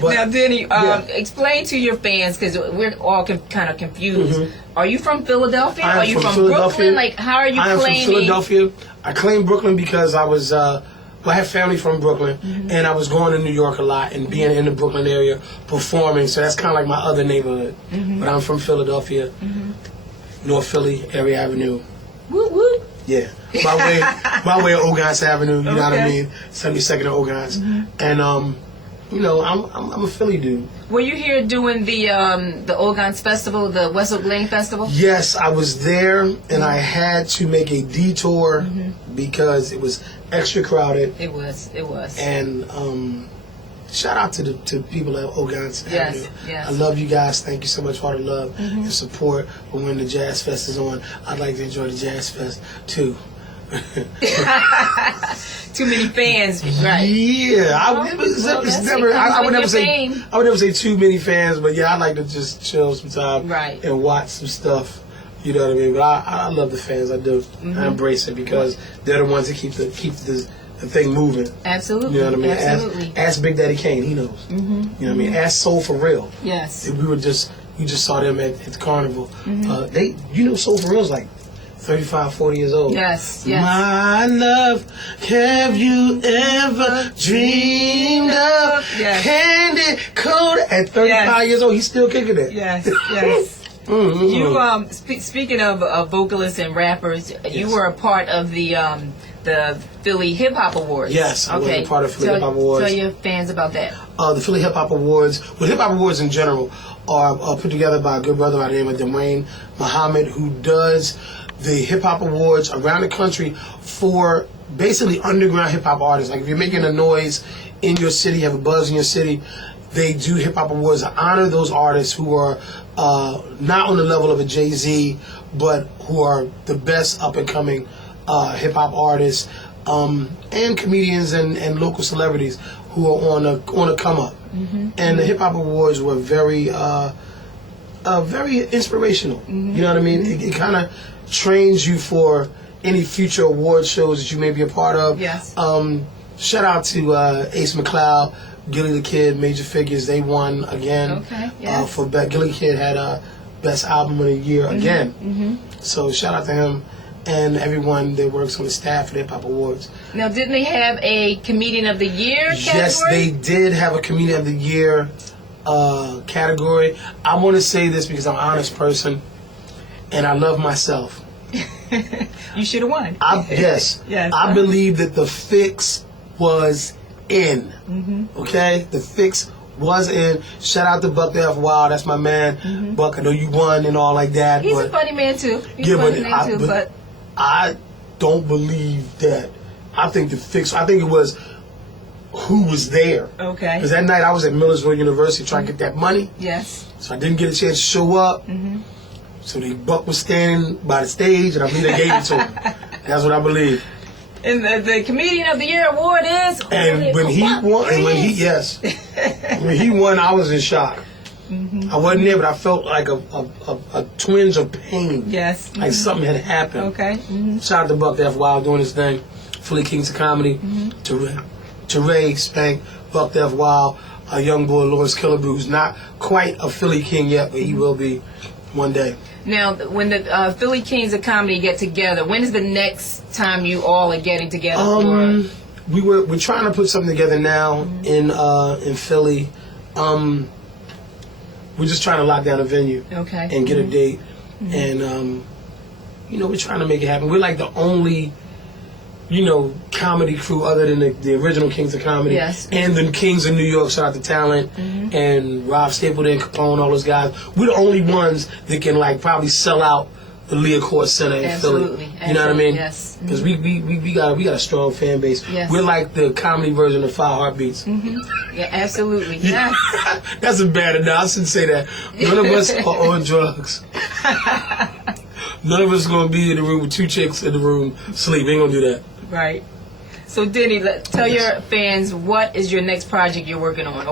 But, now, Denny, explain to your fans, because we're all kind of confused. Are you from Philadelphia? Are you from Brooklyn? Like, how are you claiming? I am from Philadelphia. I claim Brooklyn because I was, I have family from Brooklyn, and I was going to New York a lot and being in the Brooklyn area performing. So that's kind of like my other neighborhood. But I'm from Philadelphia, North Philly, Area Avenue. Whoop, whoop. Yeah, by way of Ogans Avenue. You know what I mean? 72nd of Ogans, and you know, I'm a Philly dude. Were you here doing the Ogans Festival, the Wessel Glen Festival? Yes, I was there, and I had to make a detour because it was extra crowded. It was. And shout out to people at Ogans Avenue. Yes. I love you guys. Thank you so much for all the love and support. But when the Jazz Fest is on, I'd like to enjoy the Jazz Fest too. Too many fans, right? Yeah, I would never say too many fans, but yeah, I like to just chill sometime and watch some stuff. You know what I mean? But I love the fans. I do. I embrace it because they're the ones that keep the thing moving. Absolutely. You know what I mean? Absolutely. Ask Big Daddy Kane. He knows. You know what I mean? Ask Soul for Real. Yes. We just saw them at the carnival. Soul for Real's like 35, 40 years old. Yes. My love, have you ever dreamed of candy coated? At 35 years old, he's still kicking it. Yes. You speaking of vocalists and rappers, you were a part of the Philly Hip Hop Awards. Yes, I was a part of Philly Hip Hop Awards. Tell your fans about that. The Philly Hip Hop Awards, Hip Hop Awards in general, are put together by a good brother by the name of Dwayne Muhammad, who does the Hip Hop Awards around the country for basically underground hip hop artists. Like if you're making a noise in your city, have a buzz in your city, they do Hip Hop Awards to honor those artists who are not on the level of a Jay-Z, but who are the best up and coming hip hop artists and comedians and local celebrities who are on a come up. And the Hip Hop Awards were very inspirational. You know what I mean? It kind of trains you for any future award shows that you may be a part of. Yes. Shout out to Ace McLeod, Gilly the Kid, Major Figures. They won again. Okay. Yes. Gilly the Kid had Best Album of the Year again. So shout out to him and everyone that works on the staff of the Hip Hop Awards. Now, didn't they have a Comedian of the Year category? Yes, they did have a Comedian of the Year category. I want to say this because I'm an honest person and I love myself. You should have won. Yes. I believe that the fix was in. Okay? The fix was in. Shout out to Buck the F. Wild. That's my man. Buck, I know you won and all like that. He's a funny man, too. But I don't believe that. I think the fix, I think it was who was there. Okay. Because that night I was at Millersville University trying to get that money. Yes. So I didn't get a chance to show up. So the Buck was standing by the stage, and I believe they gave it to him. That's what I believe. And the Comedian of the Year award is. And when he won, when he won, I was in shock. I wasn't there, but I felt like a twinge of pain. Yes. Like something had happened. Okay. Shout out to Buck the F. Wild doing his thing. Philly Kings of Comedy. To Ray Spank, Buck the F. Wild, a young boy, Lawrence Killebrew, who's not quite a Philly King yet, but he will be one day. Now, when the Philly Kings of Comedy get together, when is the next time you all are getting together? We're trying to put something together now in Philly. We're just trying to lock down a venue and get a date, and we're trying to make it happen. We're like the only comedy crew other than the original Kings of Comedy. Yes. And the Kings of New York, shout out to Talent, and Rob Stapleton, Capone, all those guys. We're the only ones that can probably sell out the Leacourt Center in Philly. You know what I mean? Yes. Because we got a strong fan base. Yes. We're like the comedy version of Five Heartbeats. Yeah, absolutely. Yes. That's a bad enough. I shouldn't say that. None of us are on drugs. None of us are going to be in the room with two chicks in the room sleep. Ain't going to do that. Right. So, Denny, tell your fans, what is your next project you're working on?